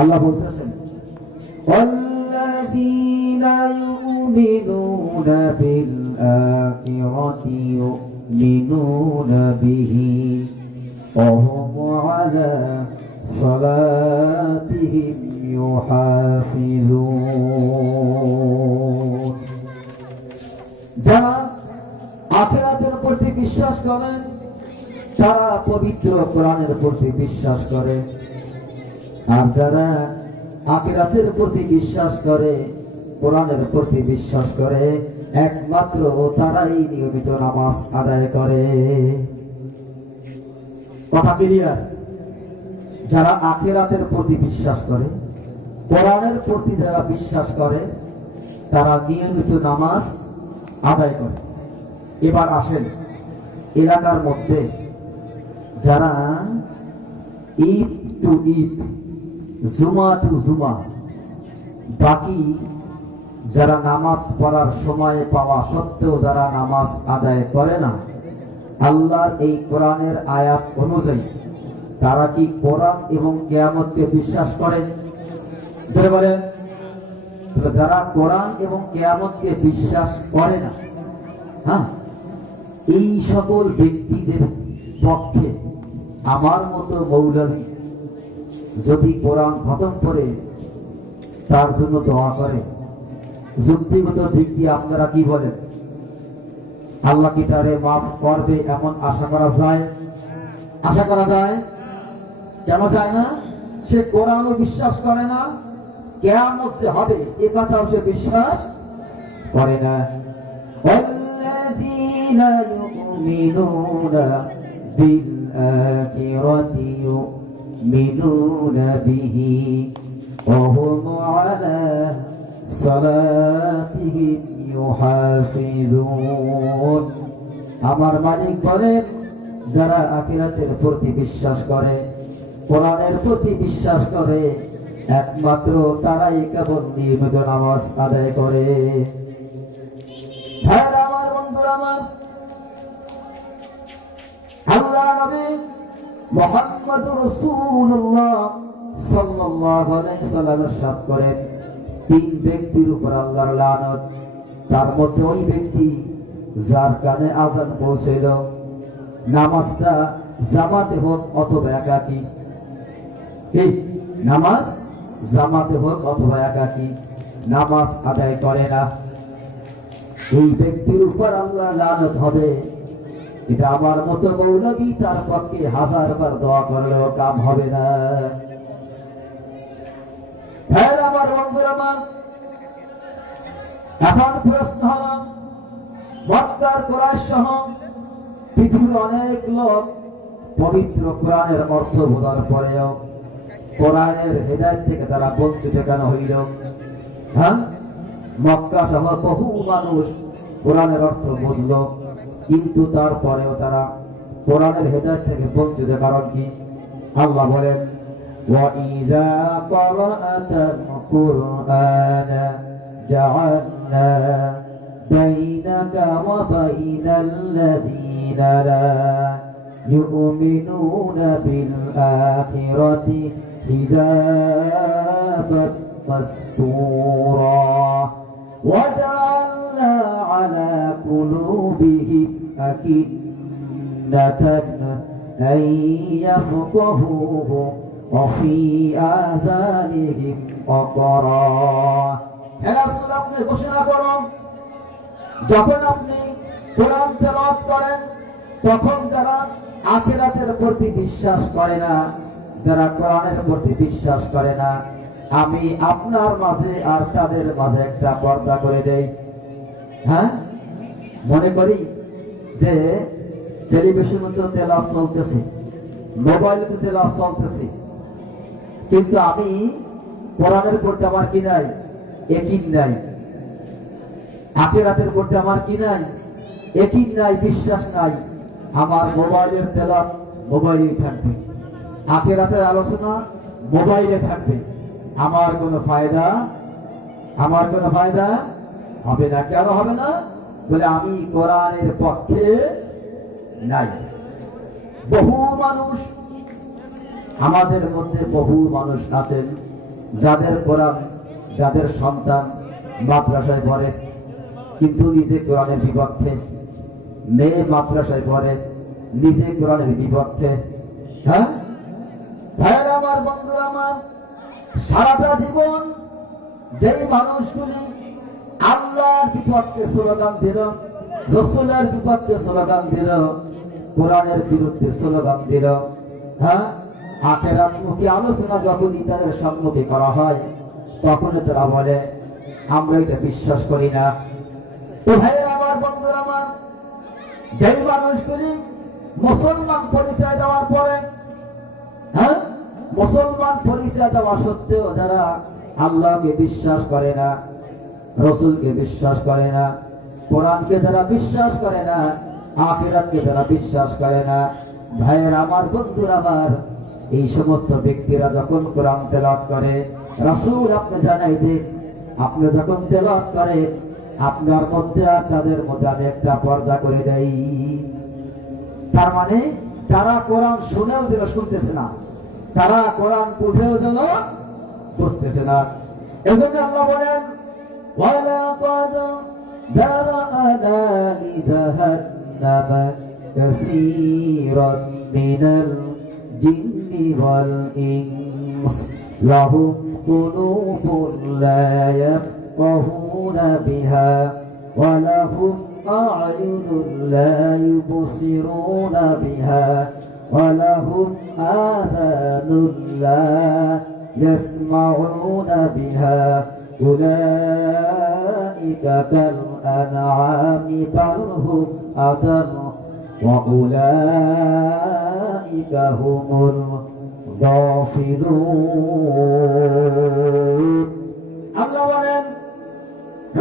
আল্লাহ বলতেছেন আল্লাযীনা ইউমিনুনা বিল আখিরাতি ইউমিনুনা বিহি ওয়া হুম আলা সালাতিহিম ইউহাফিজুন। যারা আখিরাতের প্রতি বিশ্বাস করে তারা পবিত্র কোরআনের প্রতি বিশ্বাস করে, আর যারা আখিরাতের প্রতি বিশ্বাস করে, কোরআনের প্রতি বিশ্বাস করে, একমাত্র তারাই নিয়মিত নামাজ আদায় করে। কথা ক্লিয়ার? যারা আখিরাতের প্রতি বিশ্বাস করে, কোরআনের প্রতি যারা বিশ্বাস করে, তারা নিয়মিত নামাজ আদায় করে। এবার আসেন, এলাকার মধ্যে যারা ঈদ টু ঈদ, জুমা টু জুমা, বাকি যারা নামাজ পড়ার সময় পাওয়া সত্ত্বেও যারা নামাজ আদায় করে না, আল্লাহর এই কোরআনের আয়াত অনুযায়ী তারা কি কোরআন এবং কিয়ামতকে বিশ্বাস করে? বলেন, যারা কোরআন এবং কিয়ামতকে বিশ্বাস করে না, এই সকল ব্যক্তিদের পক্ষে আমার মতো মৌলবী যদি কোরআন খতম করে তার জন্য দোয়া করে, যুক্তিগত দিক দিয়ে আপনারা কি বলেন? আল্লাহ কি তারে মাফ করবে এমন আশা করা যায়? আশা করা যায়? কেন যায় না? সে কোরআনও বিশ্বাস করে না, কিয়ামত যে হবে এ কথাও সে বিশ্বাস করে না। আল্লাযীনা ইউমিনুনা বিল আখিরাতি ইউমিনুনা বিহি ওয়া হুম আলা সালাতিহিম ইউহাফিজুন। আমার মালিক বলেন, যারা আখিরাতের প্রতি বিশ্বাস করে, কোরআনের প্রতি বিশ্বাস করে, একমাত্র তারাই কেবল নিয়মিত নামাজ আদায় করে। ভাইরা আমার, বন্ধুরা আমার, আল্লাহ নবী মুহাম্মদুর রাসূলুল্লাহ সাল্লাল্লাহু আলাইহি ওয়াসাল্লাম ইরশাদ করেন, তিন ব্যক্তির উপর আল্লাহর লানত। তার মধ্যে ওই ব্যক্তি যার কানে আযান পৌঁছাইল, নামাজটা জামাতে হোক অথবা একাকী, এই নামাজ জামাতে হোক অথবা একাকী, নামাজ আদায় করে না, এই ব্যক্তির উপর আল্লাহর লানত হবে। এটা আমার মতো মৌলবী তার পক্ষে 1000বার দোয়া করলেও কাম হবে না। আমার বন্ধুরা আমার, এখন প্রশ্ন হল, মক্কার কুরাইশ সহ পৃথিবীর অনেক লোক পবিত্র কোরআনের অর্থ বোঝার পরেও কোরআনের হেদায়েত থেকে তারা বঞ্চিত কেন হইল? মক্কা সহ বহু মানুষ কোরআনের অর্থ বুঝল, কিন্তু তারপরেও তারা কোরআনের হেদায়েত থেকে বঞ্চিত। কারণ কি? আল্লাহ বলেন, وَإِذَا قَرَأْتَ الْقُرْآنَ جَعَلْنَا بَيْنَكَ وَبَيْنَ الَّذِينَ لَا يُؤْمِنُونَ بِالْآخِرَةِ حِجَابًا مَسْتُورًا وَجَعَلْنَا عَلَى قُلُوبِهِمْ أَكِنَّةً أَن يَفْقَهُوهُ وفي آذانهم وقرا। হে রাসূল, আপনি ঘোষণা করুন, যখন আপনি কোরআন তেলাওয়াত করেন তখন যারা আখিরাতের প্রতি বিশ্বাস করে না, যারা কোরআনের প্রতি বিশ্বাস করে না, আমি আপনার মাঝে আর তাদের মাঝে একটা পর্দা করে দেই। মনে করি যে টেলিভিশনে তো তেলাওয়াত চলতেছে, মোবাইলে তো তেলাওয়াত চলতেছে, কিন্তু আমি কোরআনের প্রতি আমার কি নাই? ইয়াকিন নাই। আখিরাতের প্রতি আমার কি নাই? ইয়াকিন নাই, বিশ্বাস নাই। আমার মোবাইলের তেলাওয়াত মোবাইলেই থাকবে, আখিরাতের আলোচনা মোবাইলে থাকবে, আমার কোনো ফায়দা হবে না। কেন হবে না? বলে আমি কোরআনের পক্ষে নাই। বহু মানুষ, আমাদের মধ্যে বহু মানুষ আছেন যাদের কোরআন, যাদের সন্তান মাদ্রাসায় পড়ে কিন্তু নিজে কোরআনের বিপক্ষে, মেয়ে মাদ্রাসায় পড়ে নিজে কোরআনের বিপক্ষে। হ্যাঁ ভাইয়েরা আমার, বন্ধুরা আমার, সারাটা জীবন যেই মানুষগুলি আল্লাহর বিপক্ষে স্লোগান দিল, রসুলের বিপক্ষে স্লোগান দিল, কোরআনের বিরুদ্ধে স্লোগান দিল, হ্যাঁ আখিরাতমুখী আলোচনা যখনই তাদের সম্মুখে করা হয় তখন তারা বলে আমরা এটা বিশ্বাস করি না। তো ভাইয়েরা আমার, বন্ধুরা আমার, যেই মানুষগুলি মুসলমান পরিচয় দেওয়ার পরে, হ্যাঁ মুসলমান পরিচয় দেওয়া সত্ত্বেও যারা আল্লাহকে বিশ্বাস করে না, রসুলকে বিশ্বাস করে না, কোরআনকে যারা বিশ্বাস করে না, আখিরাতকে যারা বিশ্বাস করে না, ভাইয়েরা আমার, বন্ধুরা আমার, এই সমস্ত ব্যক্তিরা যখন কোরআন তেলাওয়াত করে, রাসূল আপনি জানাই দেন, আপনি যখন তেলাওয়াত করে আপনার মধ্যে আর তাদের মধ্যে আমি একটা পর্দা করে দেই। তার মানে তারা কোরআন শুনেও যেন শুনতেছে না, তারা কোরআন বুঝেও যেন বুঝতেছে না। এজন্য আল্লাহ বলেন ওয়ালাকাদ যারানা লিজাহান্নাম কাসীরান মিনাল জিন্নি ওয়াল ইনস লাহুম কুলুবুন লা ইয়াফকাহুনা বিহা ওয়া লাহুম আ'য়ুনুন লা ইউবসিরুনা বিহা ওয়া লাহুম আযানুন লা ইয়াসমাউনা বিহা উলাইকা কাল আনআমি বাল হুম আদাল ওয়া উলাইকা হুমুল গাফিলুন। আল্লাহ বলেন,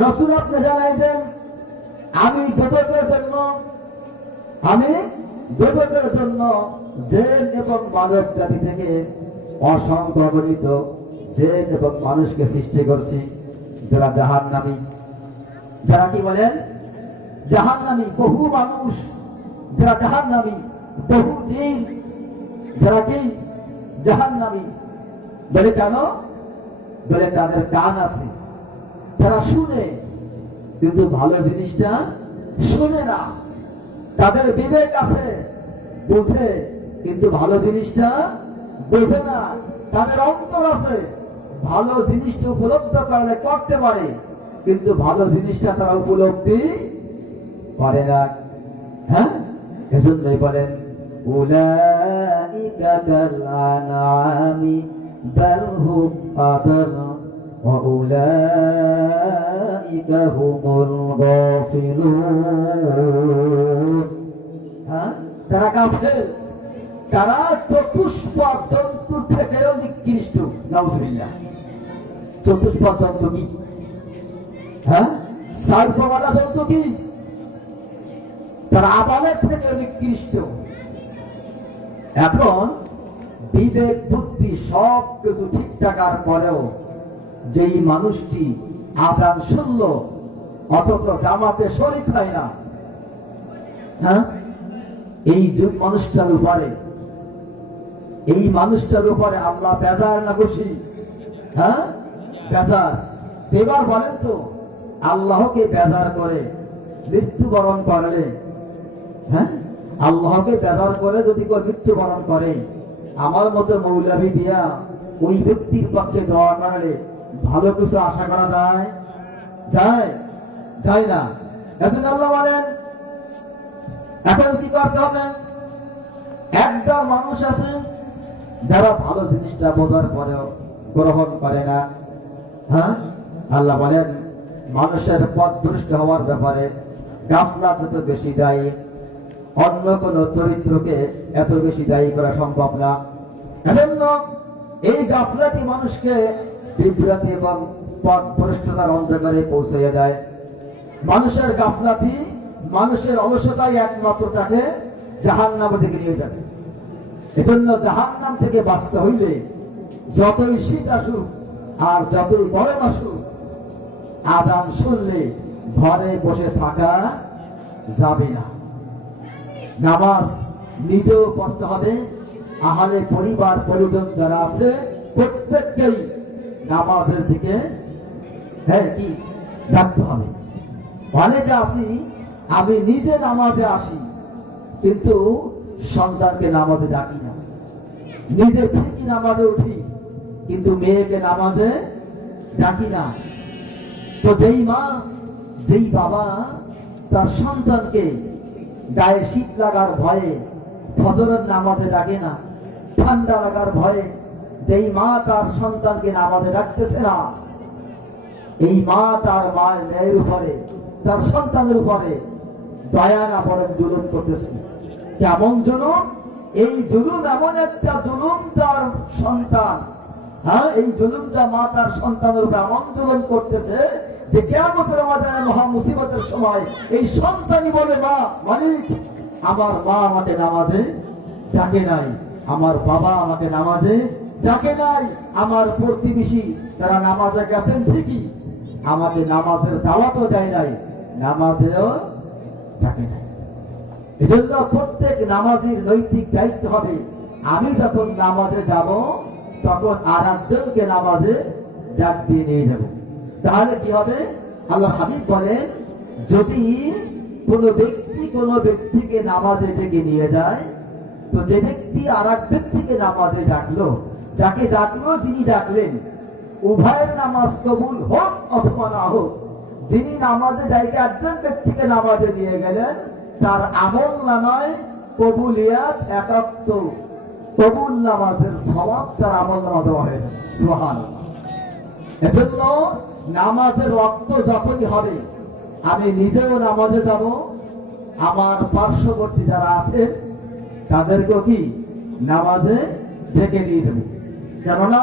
রাসূল আপনি জানাই দেন, আমি দোজখের জন্য জিন এবং মানব জাতি থেকে অসংখ্য অগণিত জিন এবং মানুষকে সৃষ্টি করছি যারা জাহান্নামী। যারা কি বলেন? জাহান্নামী। বহু মানুষ যারা জাহান্নামী, বহু জিন যারা কি জাহান্নামী। বলে কেন? বলে তাদের কান আছে, তারা শুনে কিন্তু ভালো জিনিসটা শুনে না। তাদের বিবেক আছে, বুঝে কিন্তু ভালো জিনিসটা বোঝে না। তাদের অন্তর আছে, ভালো জিনিসটা উপলব্ধ করলে করতে পারে কিন্তু ভালো জিনিসটা তারা উপলব্ধি করে না। হ্যাঁ, এজন্যই বলেন উলাইকা কাল আনআমি বাল হুম আদাল ওয়া উলাইকা হুমুল গাফিলুন। হ্যাঁ, তারা কাফের, তারা চতুষ্পদ জন্তুর থেকেও নিকৃষ্ট। নাউজুবিল্লাহ। চতুষ্পদ জন্তু কি? হ্যাঁ, সার্পওয়ালা জন্তু কি? তারা আদালত থেকে নিকৃষ্ট। এখন বিবেক বুদ্ধি সব কিছু ঠিক থাকার পরেও যেই মানুষটি আযান শুনল অথচ জামাতে শরীক হয় না, হ্যাঁ, এই যুগ মানুষটার উপরে আল্লাহ বেজার না খুশি? হ্যাঁ, বেজার। এবার বলেন তো, আল্লাহকে বেজার করে মৃত্যুবরণ করলে, হ্যাঁ, আল্লাহকে বেজার করে যদি কেউ মৃত্যুবরণ করে, আমার মতো মৌলভী দিয়া ওই ব্যক্তির পক্ষে দোয়া করলে ভালো কিছু আশা করা যায়? যায় না। এজন্য আল্লাহ বলেন, এখন কি করতে হবে? একটা মানুষ আছে যারা ভালো জিনিসটা বোঝার পরেও গ্রহণ করে না। হ্যাঁ, আল্লাহ বলেন মানুষের পথভ্রষ্ট হওয়ার ব্যাপারে গাফলাত এত বেশি দায়ী, অন্য কোন চরিত্রকে এত বেশি দায়ী করা সম্ভব না। এজন্য এই গাফলাতি মানুষকে বিভ্রান্তি এবং পথভ্রষ্টতার অন্ধকারে পৌঁছে দেয়। মানুষের গাফলাতি, মানুষের অলসতাই একমাত্র তাকে জাহান্নামের দিকে নিয়ে যাবে। এজন্য জাহান্নাম থেকে বাঁচতে হইলে যতই শীত আসুক আর যতই গরম আসুক, আযান শুনলে ঘরে বসে থাকা যাবে না। নামাজ নিজেও পড়তে হবে, আহলে পরিবার পরিজন যারা আছে প্রত্যেককেই নামাজের দিকে কি ডাকতে হবে। অনেকে আসি আমি নিজে নামাজে আসি কিন্তু সন্তানকে নামাজে ডাকি না, নিজে ঠিকই নামাজে উঠি কিন্তু মেয়েকে নামাজে ডাকি না। তো যেই মা যেই বাবা তার সন্তানকে গায়ে শীত লাগার ভয়ে ফজরের নামাজে ডাকে না, ঠান্ডা লাগার ভয়ে যেই মা তার সন্তানকে নামাজে ডাকতেছে না, এই মা তার মায়ের উপরে তার সন্তানের উপরে দয়া না পড়েন জুলুম করতেছে। কেমন জুলুম? এই জুলুম এমন একটা জুলুম তার সন্তান, এই জুলুমটা মা তার সন্তানের উপর এমন জুলুম করতেছে যে কিয়ামতের ময়দানে মহা মুসিবতের সময় এই সন্তানই বলে, মা মালিক আমার মা আমাকে নামাজে ডাকে নাই, আমার বাবা আমাকে নামাজে ডাকে নাই, আমার প্রতিবেশী তারা নামাজে গেছেন ঠিকই, আমাকে নামাজের দাওয়াতও দেয় নাই, নামাজেও ডাকে নাই। এজন্য প্রত্যেক নামাজীর নৈতিক দায়িত্ব হবে, আমি যখন নামাজে যাব তখন আর একজনকে নামাজে ডাক দিয়ে নিয়ে যাব। তাহলে কি হবে? আল্লাহর হাবিব বলেন, যদি কোনো ব্যক্তিকে নামাজে ডেকে নিয়ে যায়, তো যে ব্যক্তি আর এক ব্যক্তিকে নামাজে ডাকলো, যাকে ডাকলো যিনি ডাকলেন, উভয়ের নামাজ কবুল হোক অথবা না হোক, যিনি নামাজে ডাইকে একজন ব্যক্তিকে নামাজে নিয়ে গেলেন, তার আমল নামায় কবুলিয়াত ৭১, কবুল নামাজের সওয়াব তার আমল নামা দেওয়া হয়ে যাবে। সুবহানাল্লাহ। এজন্য নামাজের ওয়াক্ত যখনই হবে আমি নিজেও নামাজে যাব, আমার পার্শ্ববর্তী যারা আছেন তাদেরকেও কি নামাজে ডেকে নিয়ে দেব। কেননা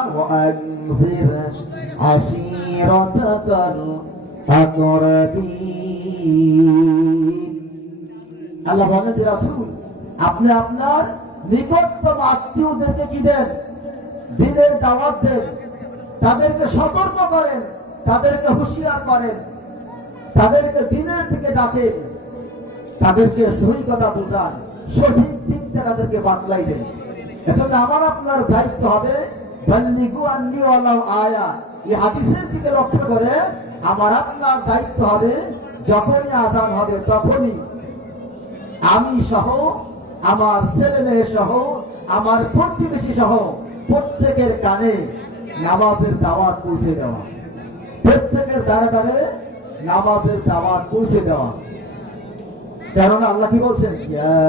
আল্লাহ বলেন যে রাসূল আপনি আপনার নিকটতম আত্মীয়দেরকে কি দেন? দিনের দাওয়াত দেন, তাদেরকে সতর্ক করেন, তাদেরকে হুঁশিয়ার করেন, তাদেরকে দিনের দিকে ডাকেন, তাদেরকে সহি কথা বুঝান, সঠিক দিকটা তাদেরকে বাতলাই দেন। এজন্য আমার আপনার দায়িত্ব হবে বাল্লিগু আন্নি ওয়ালাউ আয়া। এই হাদিসের দিকে লক্ষ্য করে আমার আপনার দায়িত্ব হবে যখনই আযান হবে তখনই আমি সহ, আমার ছেলে মেয়ে সহ, আমার প্রতিবেশী সহ প্রত্যেকের কানে নামাজের দাওয়াত পৌঁছে দেওয়া, প্রত্যেকের দ্বারে দ্বারে নামাজের দাওয়াত পৌঁছে দেওয়া। কেননা আল্লাহ কি বলছেন? ইয়া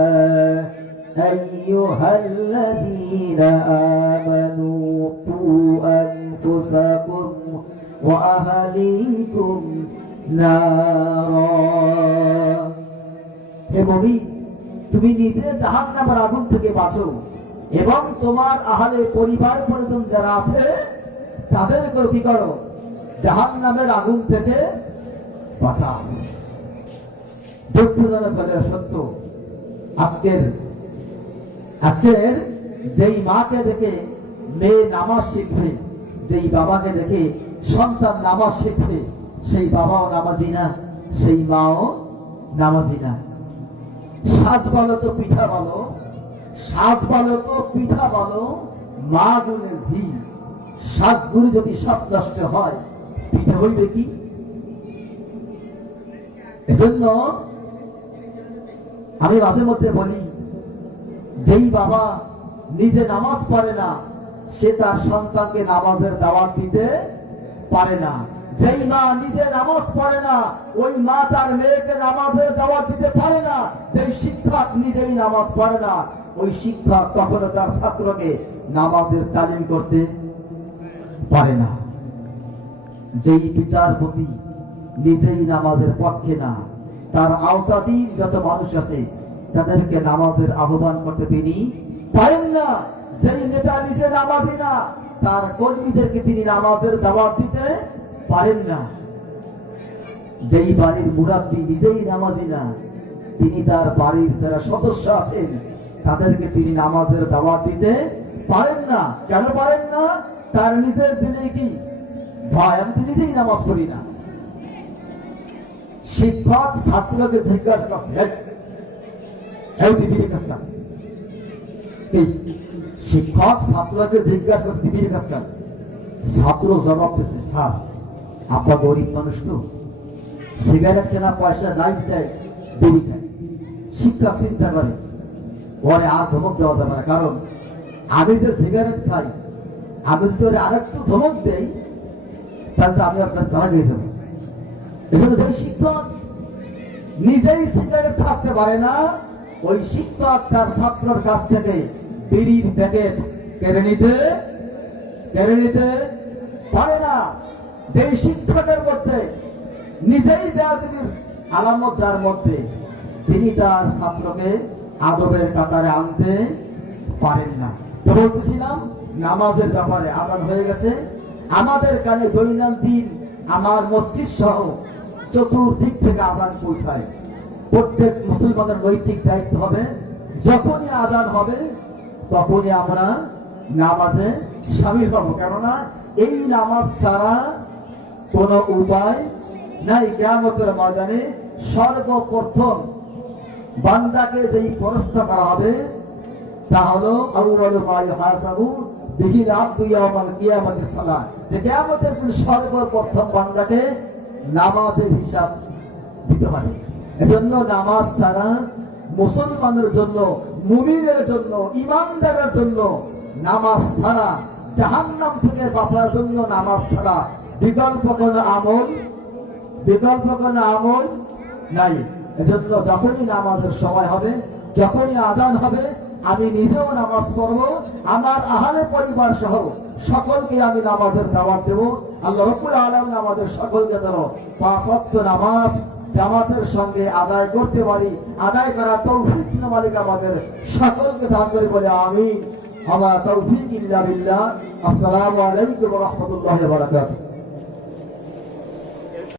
আইয়ুহাল্লাযীনা আমানু কু আনফুসাকুম ওয়া আহলিকুম নারা। হে মুমিন, তুমি নিজে জাহান্নামের আগুন থেকে বাঁচো এবং তোমার আহলে পরিবার পরিজন যারা আছে তাদেরকে কি করো? জাহান্নামের আগুন থেকে বাঁচাও। দুঃখজনক হলেও সত্য, আজকের যেই মাকে দেখে মেয়ে নামাজ শিখবে, যেই বাবাকে দেখে সন্তান নামাজ শিখবে, সেই বাবাও নামাজি না, সেই মাও নামাজি না। সাজ বলো তো পিঠা বলো, সাজ বলো তো পিঠা বলো, মা গুনে ঘি, সাজগুলো যদি সব নষ্ট হয় পিঠা হইবে কি? এজন্য আমি মাঝে মধ্যে বলি, যেই বাবা নিজে নামাজ পড়ে না সে তার সন্তানকে নামাজের দাওয়াত দিতে পারে না। যেই মা নিজে নামাজ পড়ে না ওই মা তার মেয়েকে নামাজের দাওয়াত দিতে পারে না। যেই শিক্ষক নিজেই নামাজ পড়ে না ওই শিক্ষক কখনো তার ছাত্রকে নামাজের তালিম করতে পারে না। যেই বিচারপতি নিজেই নামাজের পক্ষে না, তার আওতাধীন যত মানুষ আছে তাদেরকে নামাজের আহ্বান করতে তিনি পারেন না। যেই নেতা নিজে নামাজি না, তার কর্মীদেরকে তিনি নামাজের দাওয়াত দিতে পারেন না। যেই বাড়ির মুরাব্বি নিজেই নামাজি না, তিনি তার বাড়ির যারা সদস্য আছেন তাদেরকে তিনি নামাজের দাওয়াত দিতে পারেন না। কেন পারেন না? তার নিজের দিলে কি ভয়, আমি তো নিজেই নামাজ পড়ি না। শিক্ষক ছাত্রকে জিজ্ঞাসা করছে, শিক্ষক ছাত্রকে জিজ্ঞাসা করছে টিভির কাজটা ছাত্র জবাব দিচ্ছে, স্যার আপনার গরিব মানুষ তো, সিগারেট কেনা পয়সা নাই দেয়, বিড়ি খায়। শিক্ষক চিন্তা করে ওরে আর ধমক দেওয়া যাবে না, কারণ আমি যে সিগারেট খাই, আমি যদি ওরে আরেকটু ধমক দেই তাহলে আমি আপনার তারা গিয়ে যাবো। এজন্য যে শিক্ষক নিজেই সিগারেট ছাড়তে পারে না, ওই শিক্ষক তার ছাত্রের কাছ থেকে বিড়ির প্যাকেট কেড়ে নিতে পারে না। যে শিক্ষকের মধ্যে নিজেই বেয়াদবির আলামত যার মধ্যে, তিনি তার ছাত্রকে আদবের কাতারে আনতে পারেন না। তো বলতেছিলাম নামাজের ব্যাপারে, আজান হয়ে গেছে। আমাদের কানে দৈনন্দিন আমার মসজিদ সহ চতুর্দিক থেকে আজান পৌঁছায়। প্রত্যেক মুসলমানের নৈতিক দায়িত্ব হবে, যখনই আজান হবে তখনই আমরা নামাজে শামিল হব, কেননা এই নামাজ ছাড়া কোন উপায় নাই। কিয়ামতের ময়দানে সর্বপ্রথম বান্দাকে যেই প্রশ্ন করা হবে তা হলো আউয়ালু মা ইউহাসাবু বিহিল আবদু ইয়াউমাল কিয়ামাতিস সালাহ, যে কিয়ামতের দিন সর্বপ্রথম বান্দাকে নামাজের হিসাব দিতে হবে। এজন্য নামাজ ছাড়া মুসলমানের জন্য, মুমিনের জন্য, ইমানদারের জন্য নামাজ ছাড়া, জাহান্নাম থেকে বাঁচার জন্য নামাজ ছাড়া বিকল্প কোনো আমল নাই। এজন্য যখনই নামাজের সময় হবে, যখনই আজান হবে, আমি নিজেও নামাজ পড়ব, আমার আহলে পরিবার সহ সকলকে আমি নামাজের দাওয়াত দেব। আল্লাহ রাব্বুল আলামিন আমাদের সকলকে যেন 5 ওয়াক্ত নামাজ জামাতের সঙ্গে আদায় করতে পারি, আদায় করার তৌফিক মালিক আমাদের সকলকে দান করে বলে আমিন। আমা তৌফিক ইল্লা বিল্লাহ। আসসালামু আলাইকুম ওয়া রাহমাতুল্লাহি ওয়া বারাকাতুহু।